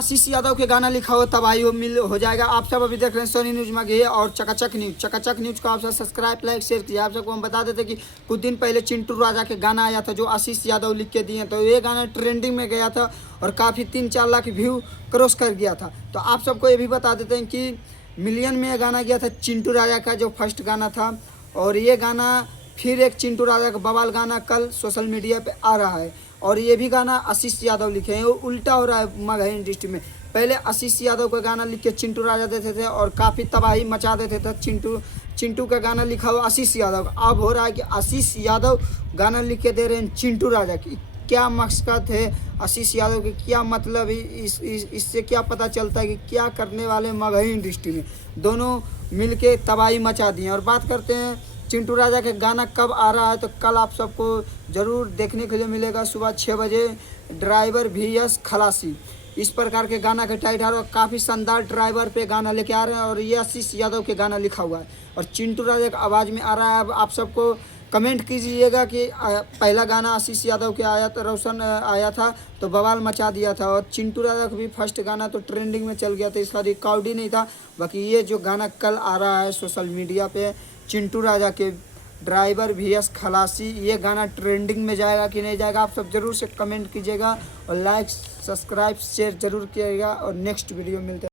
आशीष यादव के गाना लिखा हो तबाही हो जाएगा। आप सब अभी देख रहे हैं सोनी न्यूज में गए और चकाचक न्यूज को आप सब सब्सक्राइब लाइक शेयर कीजिए। आप सबको हम बता देते कि कुछ दिन पहले चिंटू राजा के गाना आया था जो आशीष यादव लिख के दिए, तो ये गाना ट्रेंडिंग में गया था और काफ़ी 3-4 लाख व्यू क्रॉस कर गया था। तो आप सबको ये भी बता देते हैं कि मिलियन में ये गाना गया था चिंटू राजा का जो फर्स्ट गाना था। और ये गाना फिर एक चिंटू राजा का बवाल गाना कल सोशल मीडिया पे आ रहा है और ये भी गाना आशीष यादव लिखे हैं। वो उल्टा हो रहा है मगही इंडस्ट्री में। पहले आशीष यादव का गाना लिख के चिंटू राजा देते थे और काफ़ी तबाही मचा देते थे। चिंटू का गाना लिखा हुआ आशीष यादव, अब हो रहा है कि आशीष यादव गाना लिख के दे रहे हैं चिंटू राजा की। क्या मकसद है आशीष यादव की, क्या मतलब इससे क्या पता चलता है कि क्या करने वाले मगही इंडस्ट्री में दोनों मिलके तबाही मचा दिए। और बात करते हैं चिंटू राजा के गाना कब आ रहा है, तो कल आप सबको ज़रूर देखने के लिए मिलेगा सुबह 6 बजे ड्राइवर VS खलासी। इस प्रकार के गाना के टाइटल और काफ़ी शानदार ड्राइवर पे गाना लेके आ रहे हैं और ये आशीष यादव के गाना लिखा हुआ है और चिंटू राजा की आवाज़ में आ रहा है। अब आप सबको कमेंट कीजिएगा कि पहला गाना आशीष यादव के आया था, रोशन आया था तो बवाल मचा दिया था और चिंटू राजा का भी फर्स्ट गाना तो ट्रेंडिंग में चल गया था, इसका रिकॉर्ड ही नहीं था। बाकी ये जो गाना कल आ रहा है सोशल मीडिया पे चिंटू राजा के ड्राइवर VS खलासी, ये गाना ट्रेंडिंग में जाएगा कि नहीं जाएगा, आप सब ज़रूर से कमेंट कीजिएगा और लाइक सब्सक्राइब शेयर ज़रूर कीजिएगा और नेक्स्ट वीडियो मिलते हैं।